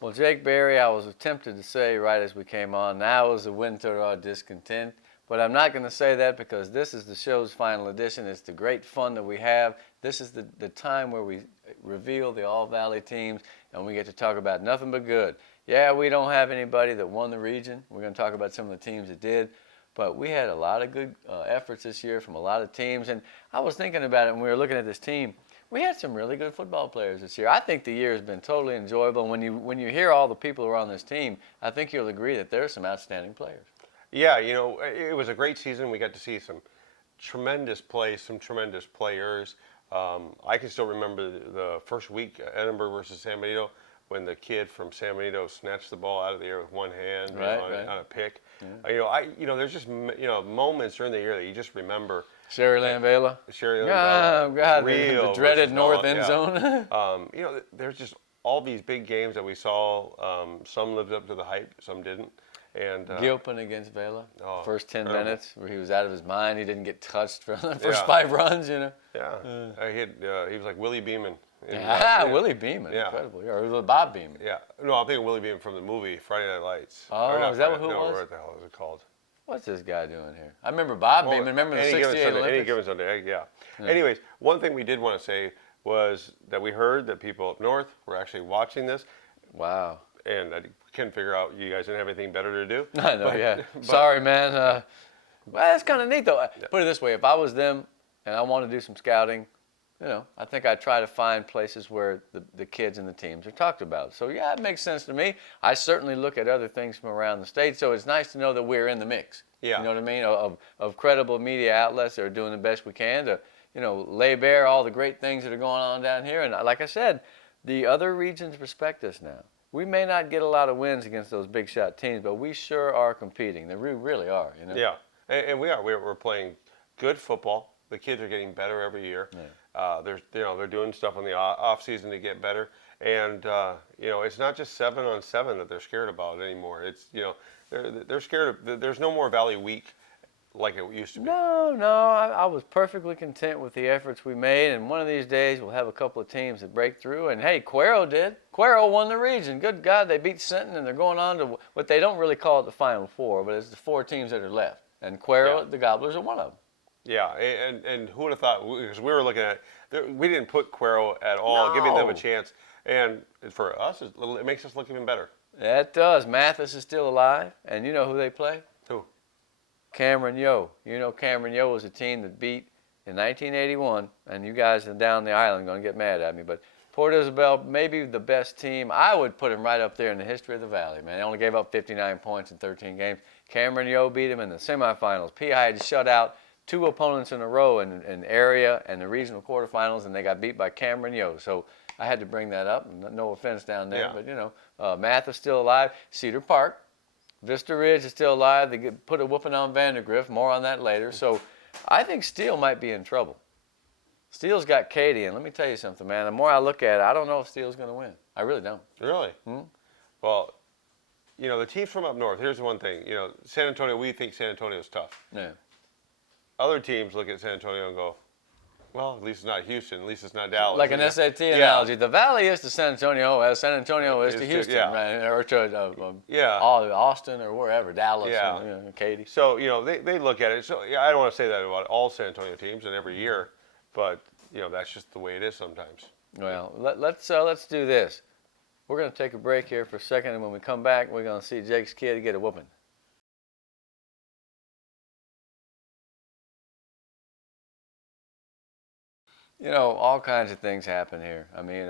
Well, Jake Berry, I was tempted to say right as we came on, now is the winter of our discontent. But I'm not going to say that because this is the show's final edition. It's the great fun that we have. This is the time where we reveal the All-Valley teams and we get to talk about nothing but good. Yeah, we don't have anybody that won the region. We're going to talk about some of the teams that did. But we had a lot of good efforts this year from a lot of teams. And I was thinking about it when we were looking at this team. We had some really good football players this year. I think the year has been totally enjoyable. And when you hear all the people who are on this team, I think you'll agree that there are some outstanding players. Yeah, it was a great season. We got to see some tremendous plays, some tremendous players. I can still remember the first week, Edinburgh versus San Benito, when the kid from San Benito snatched the ball out of the air with one hand on a pick. Yeah. There's just moments during the year that you just remember. Sherry Lanvela. Sherry Lanvela. Oh, God, the dreaded north end zone. There's just all these big games that we saw. Some lived up to the hype, some didn't. And Gilpin against Vela. First 10 incredible. minutes where he was out of his mind. He didn't get touched for the first 5 runs, Yeah. He was like Willie Beeman. Willie Beeman. Yeah. Incredible. Or Bob Beeman. Yeah. No, I'm thinking Willie Beeman from the movie Friday Night Lights. Oh, is that who it was? What the hell is it called? What's this guy doing here? I remember Bob Beeman. Remember the 68 Olympics? Any given Sunday, yeah. Anyways, one thing we did want to say was that we heard that people up north were actually watching this. Wow. And I couldn't figure out, you guys didn't have anything better to do. I know, yeah. Sorry, man. Well, that's kind of neat, though. Yeah. Put it this way, if I was them and I wanted to do some scouting, I think I'd try to find places where the kids and the teams are talked about. So, yeah, it makes sense to me. I certainly look at other things from around the state, so it's nice to know that we're in the mix. Yeah. You know what I mean? Of credible media outlets that are doing the best we can to, lay bare all the great things that are going on down here. And like I said, the other regions respect us now. We may not get a lot of wins against those big shot teams, but we sure are competing. We really are, Yeah, and we are. We're playing good football. The kids are getting better every year. Yeah. They're doing stuff in the off season to get better, and it's not just 7-on-7 that they're scared about anymore. It's they're scared of. There's no more Valley Week like it used to be. No, I was perfectly content with the efforts we made, and one of these days we'll have a couple of teams that break through, and hey, Cuero did. Cuero won the region. Good God, they beat Sinton, and they're going on to what they don't really call it the Final Four, but it's the 4 teams that are left, and Cuero, the Gobblers, are one of them. Yeah, and who would have thought, because we were looking at, we didn't put Cuero at all, giving them a chance, and for us, it makes us look even better. Yeah, it does. Mathis is still alive, and you know who they play? Who? Cameron Yo. Cameron Yo was a team that beat in 1981, and you guys down the island are going to get mad at me, but Port Isabel, maybe the best team. I would put him right up there in the history of the Valley, man. They only gave up 59 points in 13 games. Cameron Yo beat him in the semifinals. PI had shut out 2 opponents in a row in area and the regional quarterfinals, and they got beat by Cameron Yo. So I had to bring that up. No offense down there, but Mathis is still alive. Cedar Park. Vista Ridge is still alive. They put a whooping on Vandergrift. More on that later. So I think Steele might be in trouble. Steele's got Katie, and let me tell you something, man. The more I look at it, I don't know if Steele's going to win. I really don't. Really? Well, the teams from up north, here's one thing. San Antonio, we think San Antonio's tough. Yeah. Other teams look at San Antonio and go, well, at least it's not Houston. At least it's not Dallas. Like an SAT analogy. The Valley is to San Antonio as San Antonio is to Houston, right? Or to Austin or wherever, Dallas, Katy. So, they look at it. So, I don't want to say that about all San Antonio teams and every year, but, that's just the way it is sometimes. Well, let's do this. We're going to take a break here for a second, and when we come back, we're going to see Jake's kid get a whooping. All kinds of things happen here. I mean,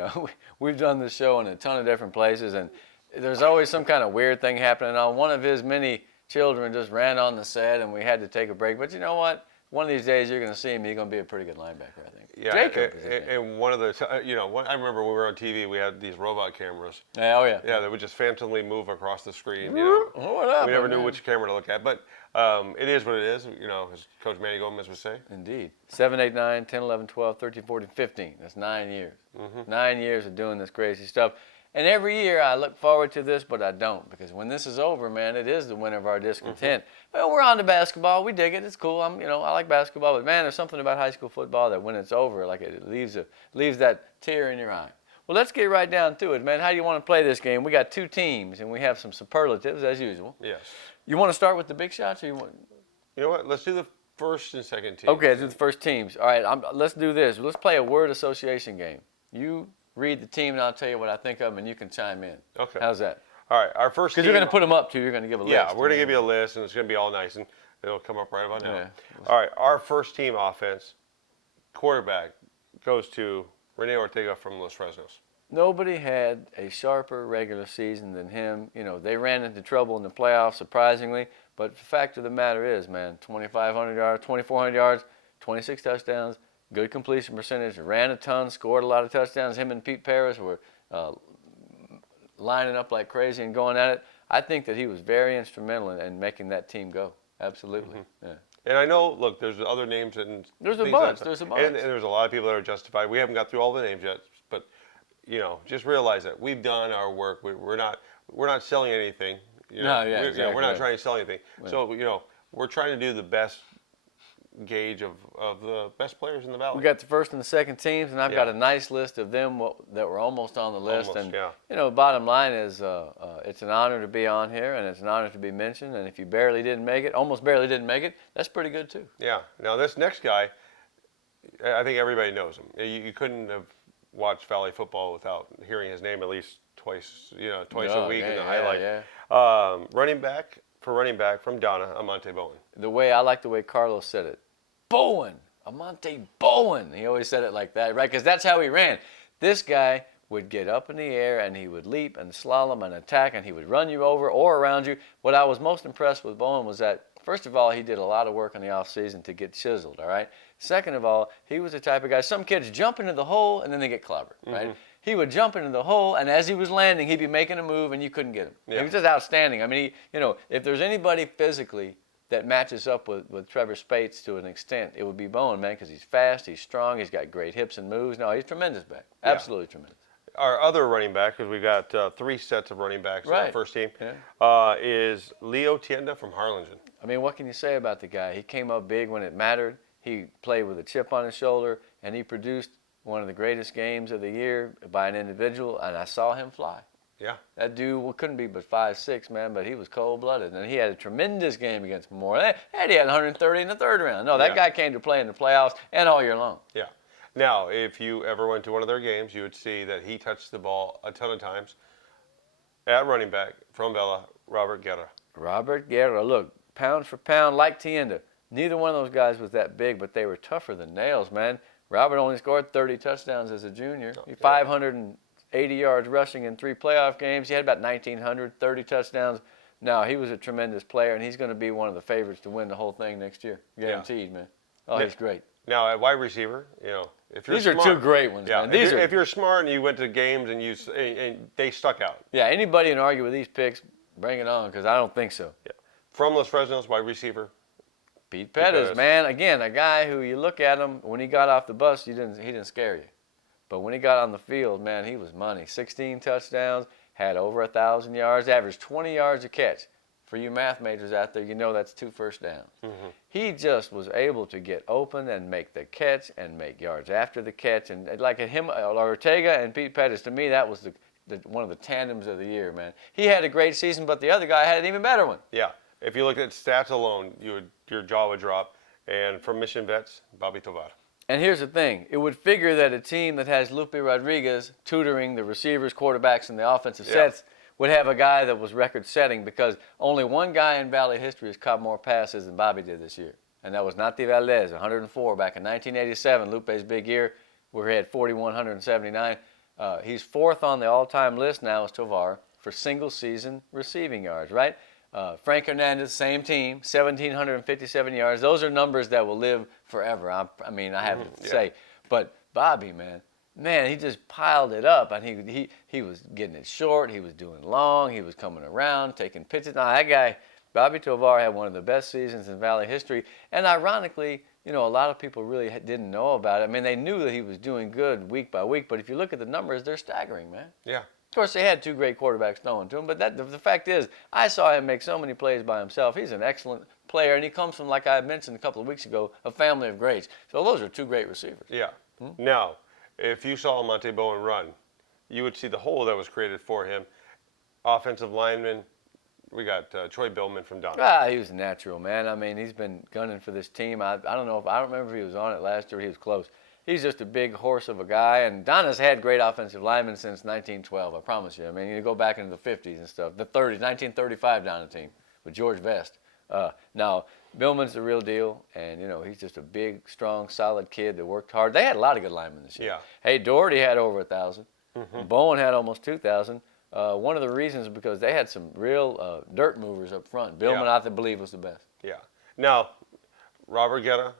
we've done this show in a ton of different places, and there's always some kind of weird thing happening. One of his many children just ran on the set, and we had to take a break. But you know what? One of these days you're going to see him. He's going to be a pretty good linebacker, I think. Yeah, Jacob and one of the, I remember when we were on TV, we had these robot cameras. Yeah, oh yeah. Yeah, they would just phantomly move across the screen. What up, we never knew which camera to look at, but it is what it is. As Coach Manny Gomez would say. Indeed. 7, 8, 9, 10, 11, 12, 13, 14, 15. That's 9 years. 9 years of doing this crazy stuff. And every year I look forward to this, but I don't, because when this is over, man, it is the winter of our discontent. Well, we're on to basketball. We dig it. It's cool. I like basketball, but man, there's something about high school football that when it's over, like it leaves that tear in your eye. Well, let's get right down to it, man. How do you want to play this game? We got two teams, and we have some superlatives, as usual. Yes. You want to start with the big shots, or you want? You know what? Let's do the first and second team. Okay, let's do the first teams. All right, let's do this. Let's play a word association game. You read the team, and I'll tell you what I think of them, and you can chime in. Okay. How's that? All right, our first team. Because you're going to put them up, too. You're going to give a list. Yeah, we're going to give you a list, and it's going to be all nice, and it'll come up right about now. Yeah. All right, our first team offense, quarterback, goes to Rene Ortega from Los Fresnos. Nobody had a sharper regular season than him. You know, they ran into trouble in the playoffs, surprisingly. But the fact of the matter is, man, 2,500 yards, 2,400 yards, 26 touchdowns, good completion percentage, ran a ton, scored a lot of touchdowns. Him and Pete Paris were lining up like crazy and going at it. I think that he was very instrumental in making that team go. Absolutely. Mm-hmm. Yeah. And I know, look, there's other names and There's a things bunch. like- There's a bunch. And there's a lot of people that are justified. We haven't got through all the names yet, but you know, just realize that we've done our work. We're not selling anything. You know? No, yeah, exactly. We're not trying to sell anything. Yeah. So you know, we're trying to do the best gauge of the best players in the valley. We got the first and the second teams, and I've got Yeah. a nice list of them that were almost on the list. Almost, and yeah. you know, bottom line is, it's an honor to be on here, and it's an honor to be mentioned. And if you barely didn't make it, almost barely didn't make it, that's pretty good too. Yeah. Now this next guy, I think everybody knows him. You couldn't have watched Valley football without hearing his name at least twice. You know, twice a Oh, week yeah, in the yeah, highlight. yeah. Running back from Donna, Amante Bowen. I like the way Carlos said it. Bowen, Amante Bowen. He always said it like that, right? Because that's how he ran. This guy would get up in the air and he would leap and slalom and attack and he would run you over or around you. What I was most impressed with Bowen was that, first of all, he did a lot of work in the offseason to get chiseled, all right? Second of all, he was the type of guy, some kids jump into the hole and then they get clobbered, right? He would jump into the hole, and as he was landing, he'd be making a move, and you couldn't get him. Yeah. He was just outstanding. I mean, if there's anybody physically that matches up with Trevor Spates to an extent, it would be Bowen, man, because he's fast, he's strong, he's got great hips and moves. No, he's tremendous back. Yeah. Absolutely tremendous. Our other running back, because we've got three sets of running backs in our Right. first team, Yeah. is Leo Tienda from Harlingen. I mean, what can you say about the guy? He came up big when it mattered. He played with a chip on his shoulder, and he produced one of the greatest games of the year by an individual, and I saw him fly. Yeah. That dude couldn't be but 5'6", man, but he was cold-blooded. And he had a tremendous game against Memorial. And he had 130 in the third round. No, that Yeah. guy came to play in the playoffs and all year long. Yeah. Now, if you ever went to one of their games, you would see that he touched the ball a ton of times. At running back from Vela, Robert Guerra. Robert Guerra, look, pound for pound, like Tienda. Neither one of those guys was that big, but they were tougher than nails, man. Robert only scored 30 touchdowns as a junior. Yeah. 580 yards rushing in 3 playoff games. He had about 1,900, 30 touchdowns. No, he was a tremendous player, and he's going to be one of the favorites to win the whole thing next year. Guaranteed, man. Oh, he's great. Now, at wide receiver, you know, if you're These are smart, two great ones, yeah, man. These if you're smart and you went to games and they stuck out. Yeah, anybody can argue with these picks, bring it on, because I don't think so. Yeah. From Los Fresnos, wide receiver. Pete Pettis, Pettis. man, again, a guy who you look at him, when he got off the bus, he didn't scare you. But when he got on the field, man, he was money. 16 touchdowns, had over 1,000 yards, averaged 20 yards a catch. For you math majors out there, you know that's 2 first downs. Mm-hmm. He just was able to get open and make the catch and make yards after the catch. And like him, Ortega and Pete Pettis, to me, that was one of the tandems of the year, man. He had a great season, but the other guy had an even better one. Yeah. If you look at stats alone, your jaw would drop. And from Mission Vets, Bobby Tovar. And here's the thing. It would figure that a team that has Lupe Rodriguez tutoring the receivers, quarterbacks, and the offensive sets would have a guy that was record-setting, because only one guy in Valley history has caught more passes than Bobby did this year. And that was Nati Valdez, 104 back in 1987, Lupe's big year, where he had 4,179. He's fourth on the all-time list now as Tovar for single-season receiving yards, right? Frank Hernandez, same team, 1,757 yards. Those are numbers that will live forever. I have to say. But Bobby, man, he just piled it up, and he was getting it short. He was doing long. He was coming around, taking pitches. Now, that guy, Bobby Tovar, had one of the best seasons in Valley history. And ironically, a lot of people really didn't know about it. I mean, they knew that he was doing good week by week, but if you look at the numbers, they're staggering, man. Yeah. Of course, they had 2 great quarterbacks throwing to him, but the fact is, I saw him make so many plays by himself. He's an excellent player, and he comes from, like I mentioned a couple of weeks ago, a family of greats. So those are 2 great receivers. Yeah. Now, if you saw Monte Bowen run, you would see the hole that was created for him. Offensive lineman, we got Troy Billman from Donna. Ah, he was natural, man. I mean, he's been gunning for this team. I don't know if I don't remember if he was on it last year. He was close. He's just a big horse of a guy, and Donna's had great offensive linemen since 1912. I promise you. I mean, you go back into the 50s and stuff, the 30s, 1935 Donna team with George Vest. Now Billman's the real deal, and he's just a big, strong, solid kid that worked hard. They had a lot of good linemen this year. Yeah. Hey, Doherty had over 1,000. Bowen had almost 2,000. One of the reasons is because they had some real dirt movers up front. Billman, Yeah. I believe, was the best. Yeah. Now, Robert Guetta,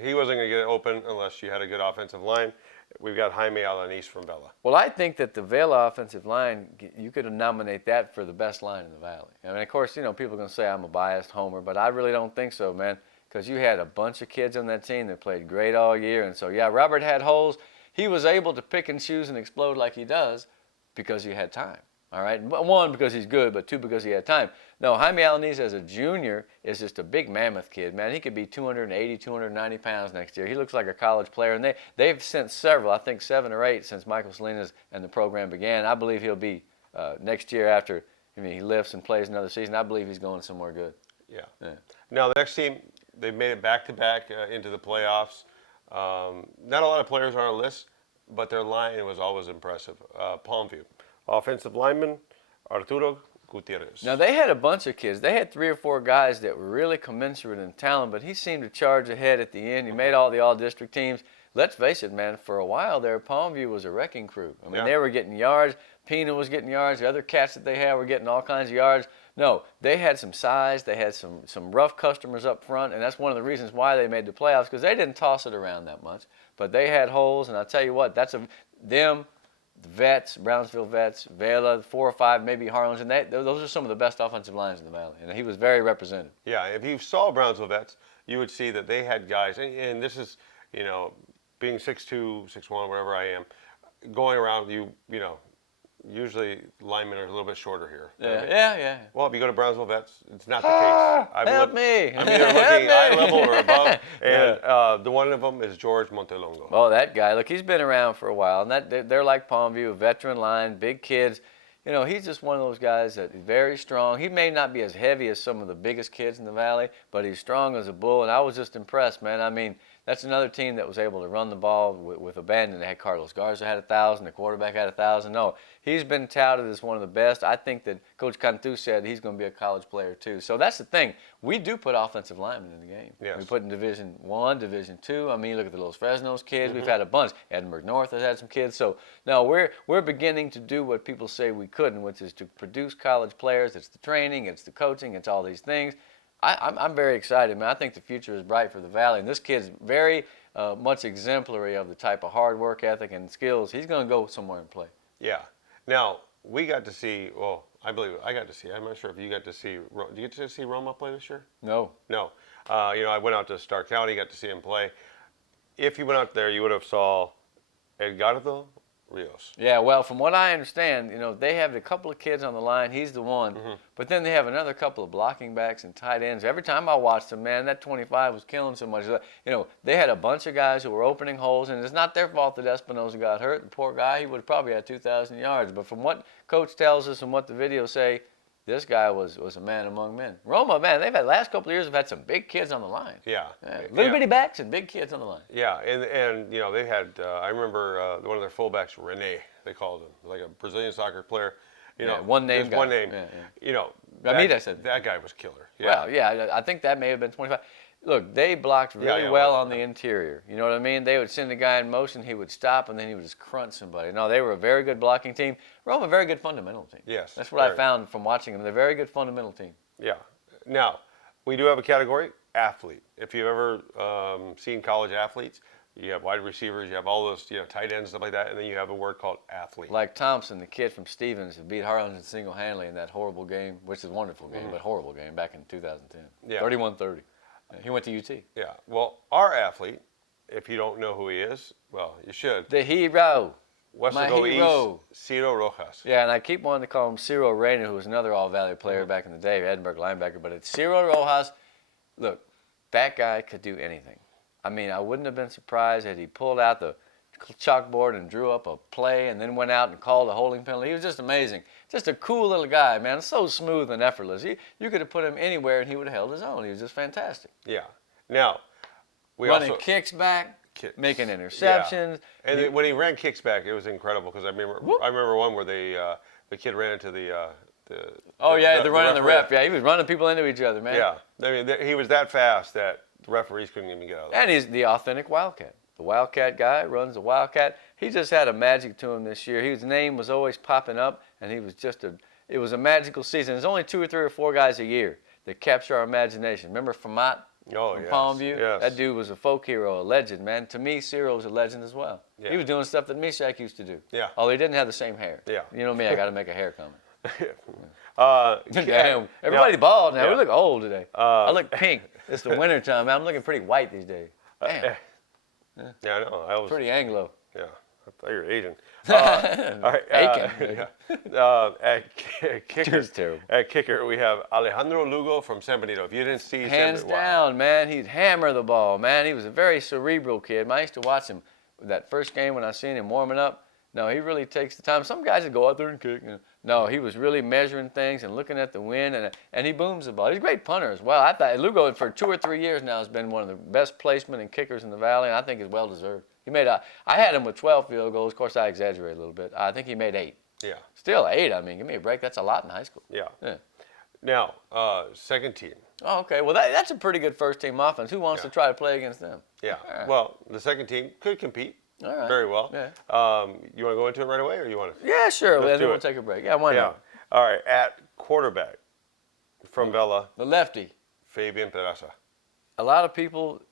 he wasn't going to get it open unless you had a good offensive line. We've got Jaime Alanis from Bella. Well, I think that the Vela offensive line, you could nominate that for the best line in the Valley. I mean, of course, people are going to say I'm a biased homer, but I really don't think so, man, because you had a bunch of kids on that team that played great all year. And so, yeah, Robert had holes. He was able to pick and choose and explode like he does because he had time. All right, one, because he's good, but two, because he had time. No, Jaime Alanis as a junior is just a big mammoth kid, man. He could be 280, 290 pounds next year. He looks like a college player, and they've sent several, I think 7 or 8 since Michael Salinas and the program began. I believe he'll be next year after he lifts and plays another season. I believe he's going somewhere good. Yeah. Now, the next team, they've made it back-to-back into the playoffs. Not a lot of players on our list, but their line was always impressive. Palmview. Offensive lineman, Arturo Gutierrez. Now, they had a bunch of kids. They had 3 or 4 guys that were really commensurate in talent, but he seemed to charge ahead at the end. He made all the all-district teams. Let's face it, man, for a while there, Palmview was a wrecking crew. I mean, they were getting yards. Pina was getting yards. The other cats that they had were getting all kinds of yards. No, they had some size. They had some rough customers up front, and that's one of the reasons why they made the playoffs, because they didn't toss it around that much. But they had holes, and I'll tell you what, them, the Vets, Brownsville Vets, Vela, 4 or 5, maybe Harlingen, and those are some of the best offensive lines in the Valley, and he was very representative. Yeah, if you saw Brownsville Vets, you would see that they had guys, and this is, being 6'2", 6'1", whatever I am, going around, usually linemen are a little bit shorter here. Yeah. Well, if you go to Brownsville Vets, it's not the case. Help me. I'm either looking eye level or above, and the one of them is George Montelongo. Oh, that guy. Look, he's been around for a while, and they're like Palmview, a veteran line, big kids. He's just one of those guys that is very strong. He may not be as heavy as some of the biggest kids in the Valley, but he's strong as a bull, and I was just impressed, man. I mean, that's another team that was able to run the ball with abandon. They had Carlos Garza had 1,000, the quarterback had 1,000. No, he's been touted as one of the best. I think that Coach Cantu said he's going to be a college player too. So that's the thing. We do put offensive linemen in the game. Yes. We put in Division I, Division II. I mean, look at the Los Fresnos kids. We've had a bunch. Edinburgh North has had some kids. So now we're beginning to do what people say we couldn't, which is to produce college players. It's the training, it's the coaching, it's all these things. I'm very excited, man. I think the future is bright for the Valley, and this kid's very much exemplary of the type of hard work ethic and skills. He's going to go somewhere and play. Yeah. Now, we got to see, well, I believe I got to see, I'm not sure if you got to see, did you get to see Roma play this year? No. No. I went out to Starr County, got to see him play. If you went out there, you would have saw Edgardo Rios. Yeah, well, from what I understand, they have a couple of kids on the line. He's the one. But then they have another couple of blocking backs and tight ends. Every time I watched them, man, that 25 was killing so much. They had a bunch of guys who were opening holes, and it's not their fault that Espinoza got hurt. The poor guy, he would have probably had 2,000 yards. But from what Coach tells us and what the videos say, this guy was a man among men. Roma, man, they've had the last couple of years have had some big kids on the line. Yeah. Little bitty backs and big kids on the line. Yeah, and they had, I remember one of their fullbacks, Rene, they called him, like a Brazilian soccer player. One name just guy. one name. Yeah. That, said that guy was killer. Yeah. Well, yeah, I think that may have been 25. Look, they blocked really well on the interior. You know what I mean? They would send the guy in motion, he would stop, and then he would just crunch somebody. No, they were a very good blocking team. Roma, a very good fundamental team. Yes. That's what I found from watching them. They're a very good fundamental team. Yeah. Now, we do have a category, athlete. If you've ever seen college athletes, you have wide receivers, you have all those, tight ends, stuff like that, and then you have a word called athlete. Like Thompson, the kid from Stevens, who beat Harlingen single-handedly in that horrible game, which is a wonderful game, but horrible game back in 2010. Yeah. 31-30. He went to UT. Yeah. Well, our athlete, if you don't know who he is, well, you should. The hero. Westlake hero. East, Ciro Rojas. Yeah, and I keep wanting to call him Ciro Reyna, who was another All-Valley player back in the day, Edinburgh linebacker, but it's Ciro Rojas. Look, that guy could do anything. I mean, I wouldn't have been surprised had he pulled out the chalkboard and drew up a play and then went out and called a holding penalty. He was just amazing. Just a cool little guy, man. So smooth and effortless. You could have put him anywhere and he would have held his own. He was just fantastic. Yeah. Now, we running also kicks back, Kicks. making interceptions. Yeah. And when he ran kicks back, it was incredible because I remember one where the kid ran into the running the ref. Yeah, he was running people into each other, man. Yeah, I mean he was that fast that the referees couldn't even get out of there. And he's the authentic Wildcat. The Wildcat guy runs the Wildcat. He just had a magic to him this year. His name was always popping up, and he was it was a magical season. There's only 2 or 3 or 4 guys a year that capture our imagination. Remember Famat from Palmview? Yes. That dude was a folk hero, a legend, man. To me, Cyril was a legend as well. Yeah. He was doing stuff that Meshack used to do. Yeah. Although he didn't have the same hair. Yeah. You know me, I got to make a hair comment. Damn. Everybody's bald now. Yeah. We look old today. I look pink. It's the winter time. I'm looking pretty white these days. Damn. Yeah, I know. I was Pretty Anglo. Yeah, I thought you were Asian. All right, Aiken. at kicker, Just terrible. At kicker, we have Alejandro Lugo from San Benito. If you didn't see Hands San Benito, down, man. He'd hammer the ball, man. He was a very cerebral kid. Man, I used to watch him that first game when I seen him warming up. No, he really takes the time. Some guys would go out there and kick. No, he was really measuring things and looking at the wind, and he booms the ball. He's a great punter as well. I thought Lugo for 2 or 3 years now has been one of the best placement and kickers in the Valley, and I think is well deserved. I had him with 12 field goals. Of course, I exaggerate a little bit. I think he made 8. Yeah. Still 8. I mean, give me a break. That's a lot in high school. Yeah. Now, second team. Oh, okay. Well, that's a pretty good first team offense. Who wants to try to play against them? Yeah. All right. Well, the second team could compete All right. very well. Yeah. You want to go into it right away, or you want to? Yeah, sure. Let's Then do we'll it. take a break. Yeah, why Yeah. not? All right. At quarterback from Vela, The lefty. Fabian Peraza. A lot of people,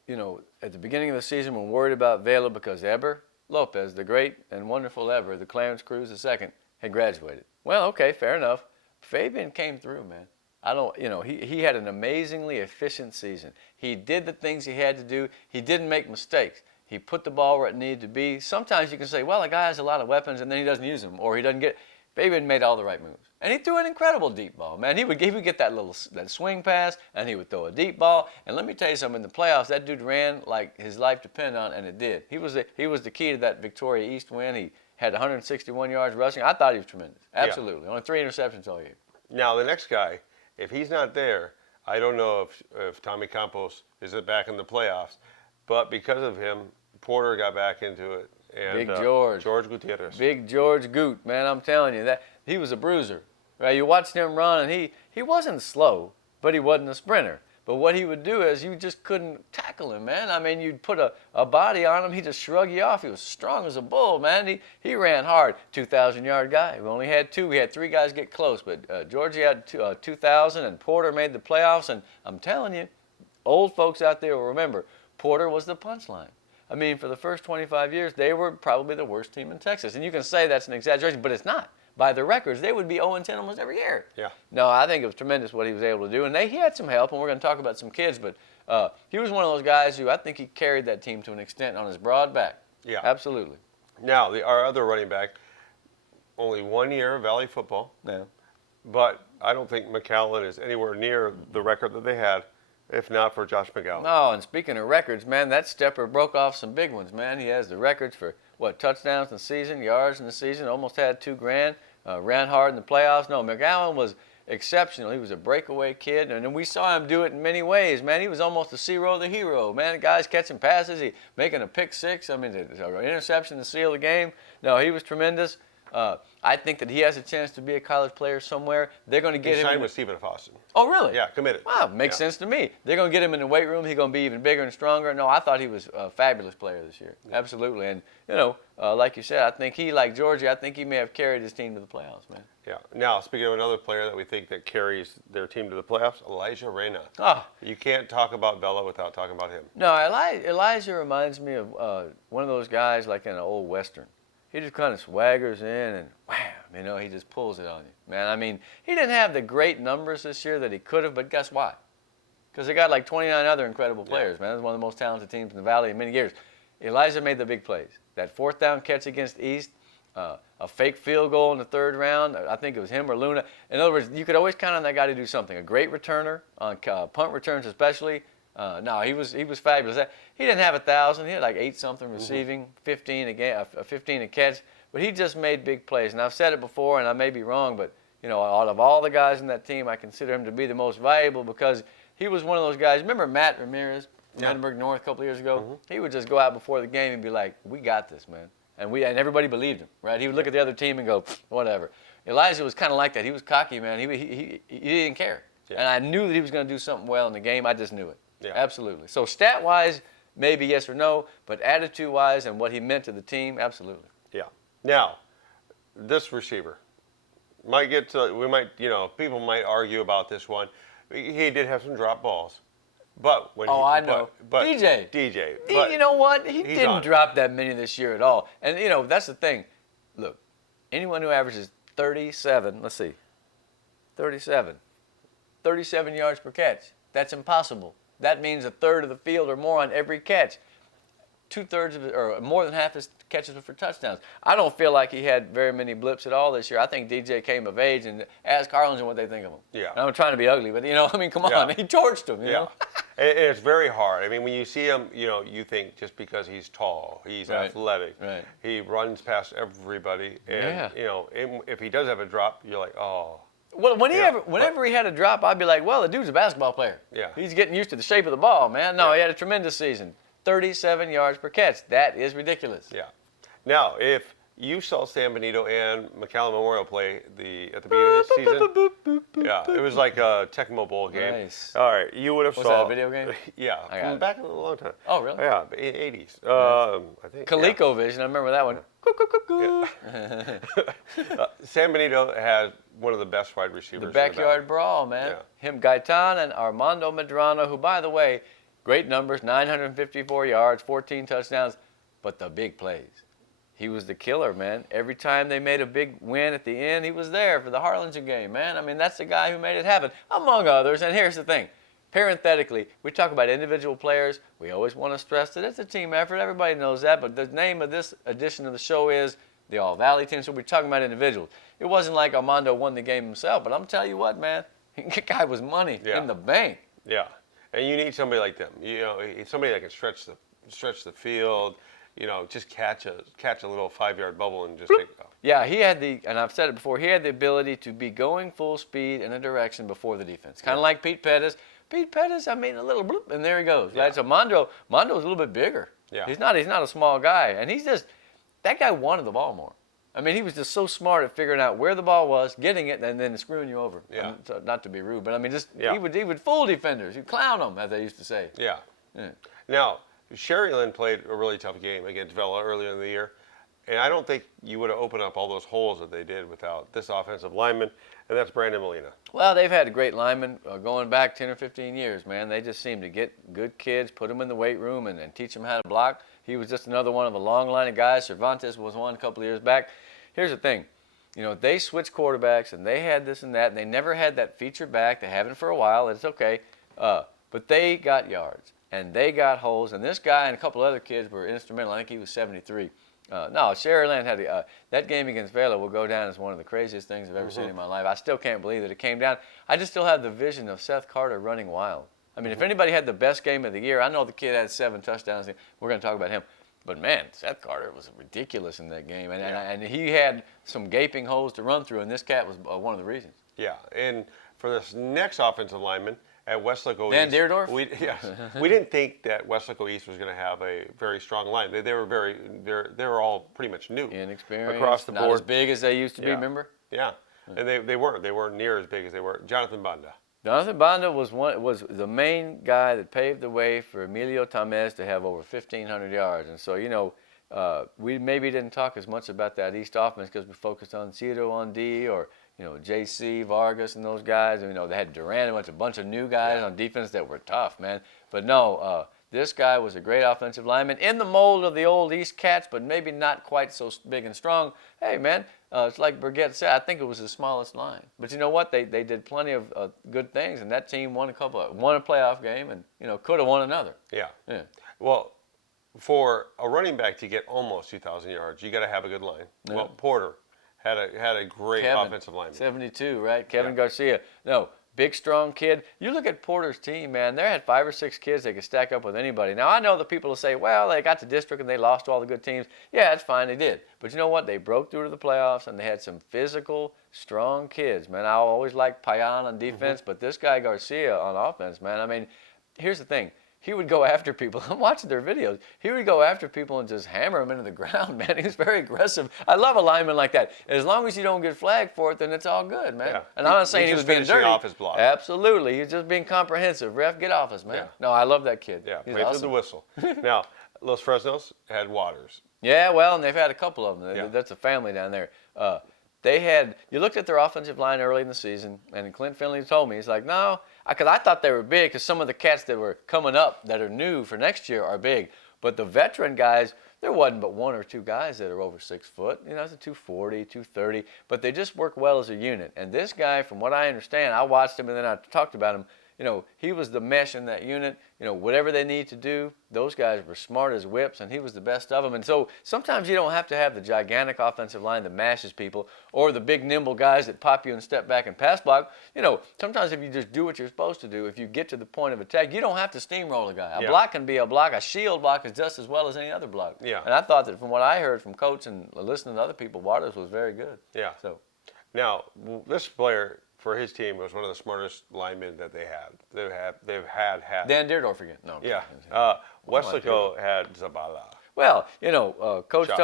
at the beginning of the season were worried about Vela because Eber Lopez, the great and wonderful Eber, the Clarence Cruz II, had graduated. Well, okay, fair enough. Fabian came through, man. He had an amazingly efficient season. He did the things he had to do. He didn't make mistakes. He put the ball where it needed to be. Sometimes you can say, well, a guy has a lot of weapons and then he doesn't use them, or he doesn't get. Fabian made all the right moves, and he threw an incredible deep ball. Man, he would get that swing pass, and he would throw a deep ball. And let me tell you something: in the playoffs, that dude ran like his life depended on, and it did. He was the key to that Victoria East win. He had 161 yards rushing. I thought he was tremendous. Absolutely, only 3 interceptions all year. Now the next guy, if he's not there, I don't know if Tommy Campos is back in the playoffs, but because of him, Porter got back into it. And, Big George. George Gutierrez. Big George Goot, man, I'm telling you, that he was a bruiser. Right? You watched him run, and he wasn't slow, but he wasn't a sprinter. But what he would do is you just couldn't tackle him, man. I mean, you'd put a body on him, he'd just shrug you off. He was strong as a bull, man. He ran hard. 2,000-yard guy. We only had 2. We had 3 guys get close, but Georgie had 2,000, and Porter made the playoffs. And I'm telling you, old folks out there will remember, Porter was the punchline. I mean, for the first 25 years, they were probably the worst team in Texas. And you can say that's an exaggeration, but it's not. By their records, they would be 0-10 almost every year. Yeah. No, I think it was tremendous what he was able to do. And he had some help, and we're going to talk about some kids, but he was one of those guys who I think he carried that team to an extent on his broad back. Yeah. Absolutely. Now, our other running back, only 1 year of Valley football, Yeah. but I don't think McAllen is anywhere near the record that they had, if not for Josh McGowan. No, and speaking of records, man, that stepper broke off some big ones, man. He has the records for, touchdowns in the season, yards in the season, almost had $2 grand, ran hard in the playoffs. No, McGowan was exceptional. He was a breakaway kid, and we saw him do it in many ways, man. He was almost a Ciro the hero, man. The guy's catching passes, he making a pick six, an interception to seal the game. No, he was tremendous. I think that he has a chance to be a college player somewhere. They're going to get He him. signed with Stephen F. Austin. Oh, really? Yeah, committed. Wow, makes sense to me. They're going to get him in the weight room. He's going to be even bigger and stronger. No, I thought he was a fabulous player this year. Yeah. Absolutely. And, like you said, I think he, like Georgie, I think he may have carried his team to the playoffs, man. Yeah. Now, speaking of another player that we think that carries their team to the playoffs, Elijah Reyna. Oh. You can't talk about Vela without talking about him. No, Elijah reminds me of one of those guys like in an old Western. He just kind of swaggers in and wham, he just pulls it on you. Man, I mean, he didn't have the great numbers this year that he could have, but guess what? Because they got like 29 other incredible players, man. It was one of the most talented teams in the Valley in many years. Elijah made the big plays. That 4th down catch against East, a fake field goal in the 3rd round. I think it was him or Luna. In other words, you could always count on that guy to do something. A great returner, on punt returns especially. No, he was fabulous. He didn't have 1,000. He had like 8 something receiving, 15 a game, 15 a catch. But he just made big plays. And I've said it before, and I may be wrong, but out of all the guys in that team, I consider him to be the most valuable because he was one of those guys. Remember Matt Ramirez from Edinburgh North a couple of years ago? He would just go out before the game and be like, "We got this, man," and everybody believed him, right? He would look at the other team and go, "Whatever." Elijah was kind of like that. He was cocky, man. He didn't care. Yeah. And I knew that he was going to do something well in the game. I just knew it. Yeah. Absolutely. So stat-wise, maybe yes or no, but attitude-wise and what he meant to the team, absolutely. Yeah. Now, this receiver might get to, people might argue about this one. He did have some drop balls. But when I know. But DJ. But you know what? He he's didn't on. drop that many this year at all. And, that's the thing. Look, anyone who averages 37 yards per catch, that's impossible. That means a third of the field or more on every catch. 2/3 of it, or more than half his catches were for touchdowns. I don't feel like he had very many blips at all this year. I think DJ came of age, and ask Harlingen what they think of him. Yeah. And I'm trying to be ugly, but come on, Yeah. he torched him. You Yeah. know? And it's very hard. I mean, when you see him, you think just because he's tall, he's Right. athletic, Right. he runs past everybody, and Yeah. if he does have a drop, you're like, oh. Well, whenever he had a drop, I'd be like, well, the dude's a basketball player. Yeah. He's getting used to the shape of the ball, man. No, Yeah. he had a tremendous season. 37 yards per catch. That is ridiculous. Yeah. Now, if you saw San Benito and McAllen Memorial play at the beginning of the season, yeah, it was like a Tecmo Bowl game. Nice. All right, you would have Was saw that a video game? Yeah, I got from it. back in a long time. Oh, really? Yeah, 80s. I think. ColecoVision, I remember that one. San Benito had one of the best wide receivers. The in backyard valley. brawl, man. Yeah. Him, Gaitan, and Armando Medrano, who, by the way, great numbers, 954 yards, 14 touchdowns, but the big plays. He was the killer, man. Every time they made a big win at the end, he was there for the Harlingen game, man. I mean, that's the guy who made it happen, among others. And here's the thing. Parenthetically, we talk about individual players. We always want to stress that it's a team effort. Everybody knows that. But the name of this edition of the show is the All-Valley team, so we're talking about individuals. It wasn't like Armando won the game himself, but I'm telling you what, man, the guy was money in the bank. Yeah, and you need somebody like them. Somebody that can stretch the field. Just catch a little 5-yard bubble and just take it off. Yeah, he had and I've said it before, he had the ability to be going full speed in a direction before the defense. Kind of like Pete Pettis. Pete Pettis, a little bloop, and there he goes. Yeah. Right? So Mondo's a little bit bigger. Yeah. He's not a small guy, and that guy wanted the ball more. I mean, he was just so smart at figuring out where the ball was, getting it, and then screwing you over. Yeah. So, not to be rude, but Yeah. he would fool defenders. He'd clown them, as they used to say. Yeah. Yeah. Now, Sherryland played a really tough game against Vela earlier in the year, and I don't think you would have opened up all those holes that they did without this offensive lineman, and that's Brandon Molina. Well, they've had great linemen going back 10 or 15 years, man. They just seem to get good kids, put them in the weight room, and teach them how to block. He was just another one of a long line of guys. Cervantes was one a couple of years back. Here's the thing. They switched quarterbacks, and they had this and that, and they never had that feature back. They haven't for a while. It's okay. But they got yards, and they got holes, and this guy and a couple other kids were instrumental. I think he was 73. No, Sherryland had that game against Vela will go down as one of the craziest things I've ever seen in my life. I still can't believe that it came down. I just still have the vision of Seth Carter running wild. I mean, if anybody had the best game of the year, I know the kid had 7 touchdowns. We're going to talk about him. But, man, Seth Carter was ridiculous in that game. And he had some gaping holes to run through, and this cat was one of the reasons. Yeah, and for this next offensive lineman at Westlake Van East, Deerdorf? we didn't think that Westlake East was going to have a very strong line. They were all pretty much new, Inexperienced, across the board. not as big as they used to be, Yeah. remember? Yeah, and they weren't near as big as they were. Jonathan Banda. Jonathan Banda was the main guy that paved the way for Emilio Tamez to have over 1,500 yards. And so, we maybe didn't talk as much about that East offense because we focused on Cito on D or, J.C. Vargas and those guys. And, they had Duran, a bunch of new guys on defense that were tough, man. But no, this guy was a great offensive lineman in the mold of the old East Cats, but maybe not quite so big and strong. Hey, man, it's like Burgett said, I think it was the smallest line. But you know what? They did plenty of good things, and that team won a playoff game and, could have won another. Yeah. Yeah. Well, for a running back to get almost 2,000 yards, you got to have a good line. Yeah. Well, Porter had a great offensive lineman. 72, right? Kevin Garcia. No, big, strong kid. You look at Porter's team, man, they had 5 or 6 kids they could stack up with anybody. Now, I know the people will say, well, they got to district and they lost to all the good teams. Yeah, that's fine, they did. But you know what? They broke through to the playoffs, and they had some physical, strong kids, man. I always liked Payan on defense, but this guy Garcia on offense, man, I mean, here's the thing. He would go after people. I'm watching their videos. He would go after people and just hammer them into the ground, man. He was very aggressive. I love a lineman like that. As long as you don't get flagged for it, then it's all good, man. Yeah. And I'm not saying he was being dirty. Off his block. Absolutely. He's just being comprehensive. Ref, get off us, man. Yeah. No, I love that kid. Yeah, He's wait awesome. for the whistle. Now, Los Fresnos had Waters. Yeah, well, and they've had a couple of them. Yeah. That's a family down there. They had, you looked at their offensive line early in the season, and Clint Finley told me, he's like, no, because I thought they were big, because some of the cats that were coming up that are new for next year are big. But the veteran guys, there wasn't but 1 or 2 guys that are over 6 foot. You know, it's a 240, 230, but they just work well as a unit. And this guy, from what I understand, I watched him and then I talked about him. You know, he was the mesh in that unit. You know, whatever they need to do, those guys were smart as whips, and he was the best of them. And so sometimes you don't have to have the gigantic offensive line that mashes people or the big nimble guys that pop you and step back and pass block. You know, sometimes if you just do what you're supposed to do, if you get to the point of attack, you don't have to steamroll a guy. A block can be a block. A shield block is just as well as any other block. Yeah. And I thought that from what I heard from Coach and listening to other people, Waters was very good. Yeah. So. Now, this player for his team was one of the smartest linemen that they had. They've had. Dan Deerdorf again. No. Yeah. Weslaco had Zabala. Well, you know, Coach Josh.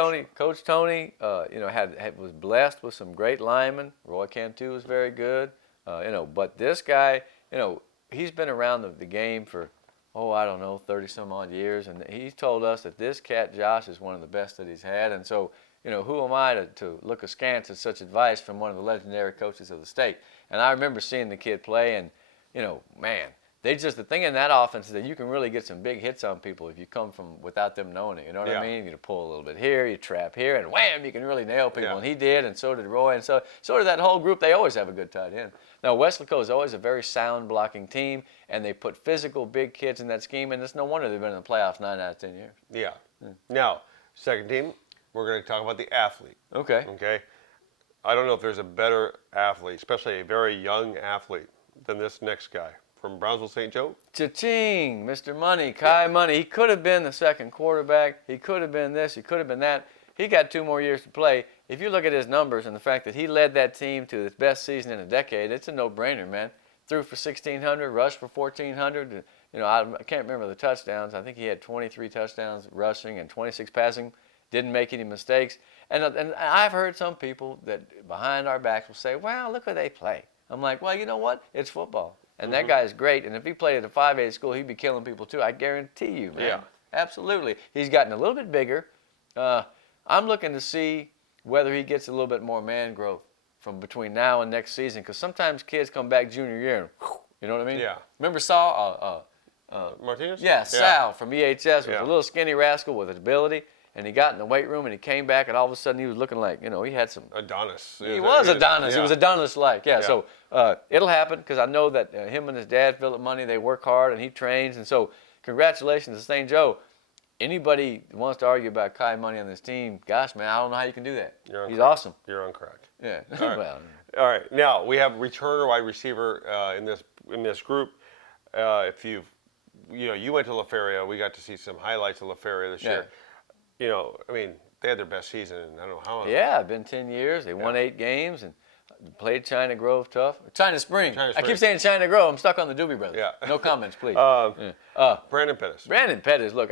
Tony, you know, was blessed with some great linemen. Roy Cantu was very good. You know, but this guy, you know, he's been around the game for, I don't know, 30 some odd years, and he told us that this cat Josh is one of the best that he's had. And so, you know, who am I to look askance at such advice from one of the legendary coaches of the state? And I remember seeing the kid play, and, you know, man, the thing in that offense is that you can really get some big hits on people if you come from without them knowing it. You know what I mean? You pull a little bit here, you trap here, and wham, you can really nail people. Yeah. And he did, and so did Roy, and so did that whole group. They always have a good tight end. Now, Weslaco is always a very sound blocking team, and they put physical big kids in that scheme, and it's no wonder they've been in the playoffs 9 out of 10 years. Yeah. Now, second team, we're going to talk about the athlete. Okay. Okay. I don't know if there's a better athlete, especially a very young athlete, than this next guy from Brownsville St. Joe. Cha-ching, Mr. Money, Kai Money. He could have been the second quarterback. He could have been this. He could have been that. He got 2 more years to play. If you look at his numbers and the fact that he led that team to its best season in a decade, it's a no-brainer, man. Threw for 1,600, rushed for 1,400. You know, I can't remember the touchdowns. I think he had 23 touchdowns rushing and 26 passing. Didn't make any mistakes. And I've heard some people that behind our backs will say, well, look where they play. I'm like, well, you know what? It's football. And that guy's great. And if he played at a 5A school, he'd be killing people too. I guarantee you, man. Yeah. Absolutely. He's gotten a little bit bigger. I'm looking to see whether he gets a little bit more man growth from between now and next season. Because sometimes kids come back junior year and, whew, you know what I mean? Yeah. Remember Saul? Martinez? Yeah, Sal from EHS was Yeah. a little skinny rascal with ability. And he got in the weight room and he came back and all of a sudden he was looking like, you know, he had some. Adonis. He was Adonis. Yeah. He was Adonis-like. Yeah. Yeah. So it'll happen because I know that him and his dad, Philip Money, they work hard and he trains. And so congratulations to St. Joe. Anybody who wants to argue about Kai Money on this team, gosh, man, I don't know how you can do that. He's awesome. You're on crack. Yeah. All right. Well, All right. Now we have returner wide receiver in this group. If you went to La Feria, we got to see some highlights of La Feria this year. You know, I mean, they had their best season in I don't know how long. yeah, it's been 10 years. They won 8 games and played China Grove tough. China Spring. I keep saying China Grove. I'm stuck on the Doobie Brothers. Yeah. No comments, please. Brandon Pettis. Brandon Pettis, look,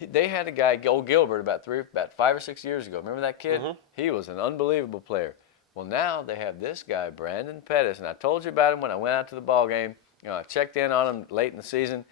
they had a guy, old Gilbert, about 5 or 6 years ago. Remember that kid? He was an unbelievable player. Well, now they have this guy, Brandon Pettis, and I told you about him when I went out to the ball game. You know, I checked in on him late in the season.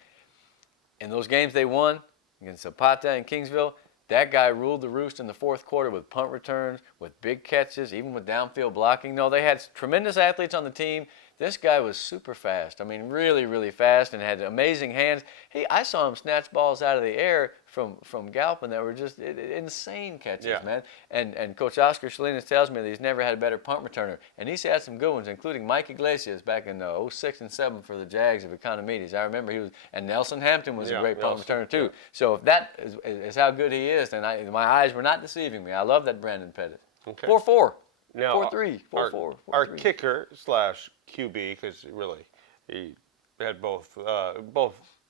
In those games they won against Zapata and Kingsville, that guy ruled the roost in the fourth quarter with punt returns, with big catches, even with downfield blocking. No, they had tremendous athletes on the team. This guy was super fast. I mean, really, really fast and had amazing hands. I saw him snatch balls out of the air from Galpin that were just insane catches, man. And Coach Oscar Salinas tells me that he's never had a better punt returner. And he's had some good ones, including Mike Iglesias back in 06 and 07 for the Jags of Economides. I remember and Nelson Hampton was a great punt returner too. So if that is how good he is, then my eyes were not deceiving me. I love that Brandon Pettis. Okay. 4-4. Now, 4-3. 4-4. Our kicker / QB, because really He had both positions.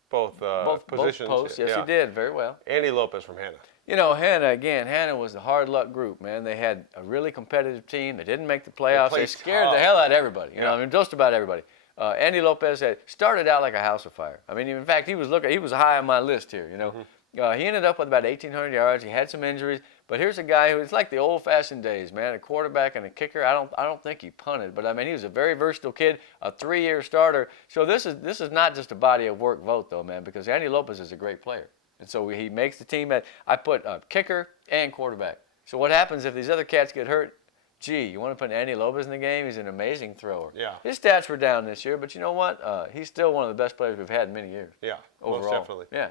Both posts. Yes, he did very well. Andy Lopez from Hannah. You know, Hannah was a hard luck group, man. They had a really competitive team. They didn't make the playoffs. They played scared tough. the hell out of everybody. You know, Yeah. I mean, just about everybody. Andy Lopez had started out like a house of fire. I mean, in fact, he was high on my list here. You know, he ended up with about 1,800 yards. He had some injuries, but here's a guy who it's like the old-fashioned days, man. A quarterback and a kicker. I don't think he punted, but I mean, he was a very versatile kid, a 3-year starter. So this is not just a body of work vote, though, man, because Andy Lopez is a great player. And so he makes the team. I put kicker and quarterback. So what happens if these other cats get hurt? Gee, you want to put Andy Lopez in the game? He's an amazing thrower. Yeah. His stats were down this year, but you know what? He's still one of the best players we've had in many years. Yeah, overall. most definitely. Yeah.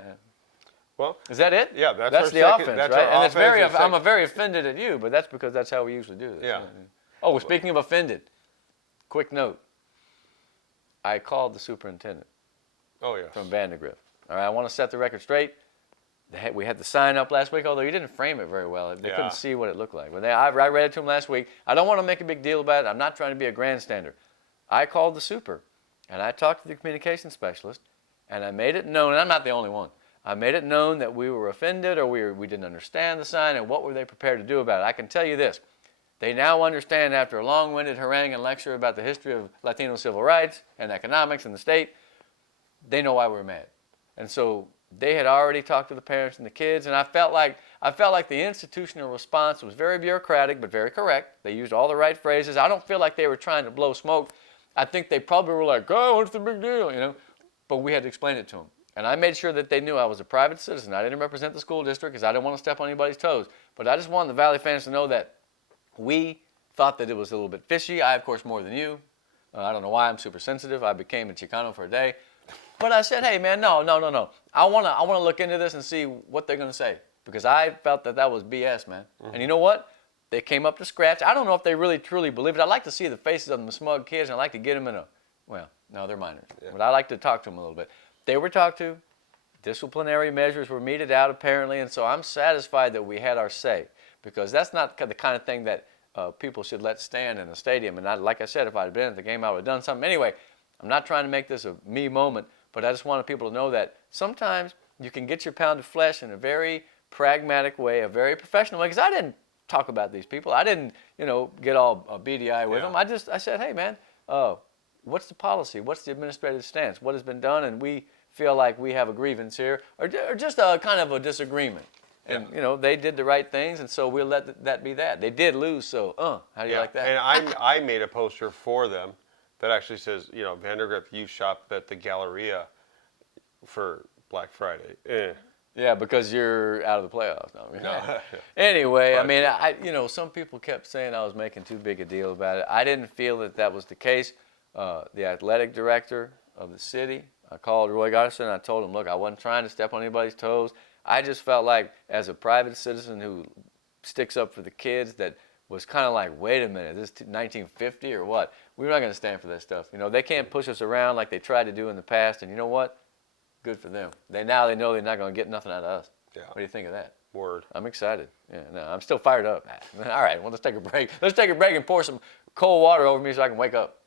Well, Is that it? Yeah, that's our the second- offense, that's right? our And it's offense very. and I'm very offended at you, but that's because that's how we usually do this. Yeah. Oh, well, speaking of offended, quick note. I called the superintendent oh yes. from Vandergrift. All right, I want to set the record straight. We had the sign up last week, although you didn't frame it very well. They Yeah. couldn't see what it looked like. I read it to them last week. I don't want to make a big deal about it. I'm not trying to be a grandstander. I called the super, and I talked to the communication specialist, and I made it known, and I'm not the only one. I made it known that we were offended or we didn't understand the sign, and what were they prepared to do about it. I can tell you this. They now understand, after a long-winded harangue and lecture about the history of Latino civil rights and economics in the state, they know why we're mad. And so they had already talked to the parents and the kids, and I felt like the institutional response was very bureaucratic but very correct. They used all the right phrases. I don't feel like they were trying to blow smoke. I think they probably were like, "Oh, what's the big deal?" You know. But we had to explain it to them, and I made sure that they knew I was a private citizen. I didn't represent the school district because I didn't want to step on anybody's toes. But I just wanted the Valley fans to know that we thought that it was a little bit fishy. I, of course, more than you. I don't know why I'm super sensitive. I became a Chicano for a day. But I said, hey, man, no. I want to look into this and see what they're going to say, because I felt that was BS, man. And you know what? They came up to scratch. I don't know if they really, truly believe it. I like to see the faces of the smug kids, and I like to get them in no, they're minors. Yeah. But I like to talk to them a little bit. They were talked to. Disciplinary measures were meted out, apparently, and so I'm satisfied that we had our say, because that's not the kind of thing that people should let stand in a stadium. And like I said, if I had been at the game, I would have done something. Anyway, I'm not trying to make this a me moment, but I just wanted people to know that sometimes you can get your pound of flesh in a very pragmatic way, a very professional way, because I didn't talk about these people. I didn't, get all beady eye with them. I said, hey, man, what's the policy? What's the administrative stance? What has been done? And we feel like we have a grievance here, or just a kind of a disagreement. And, they did the right things, and so we'll let that be that. They did lose, so, how do you like that? And I made a poster for them that actually says, Vandergrift Youth Shop at the Galleria for Black Friday. Yeah, because you're out of the playoffs. No. Anyway, some people kept saying I was making too big a deal about it. I didn't feel that was the case. The athletic director of the city, I called Roy Goddardson, and I told him, look, I wasn't trying to step on anybody's toes. I just felt like, as a private citizen who sticks up for the kids, that was kind of like, wait a minute, this is 1950 or what? We're not going to stand for that stuff. They can't push us around like they tried to do in the past, and you know what? Good for them. They know they're not going to get nothing out of us. Yeah. What do you think of that? Word. I'm excited. Yeah, no, I'm still fired up. All right, well, let's take a break. Let's take a break and pour some cold water over me so I can wake up.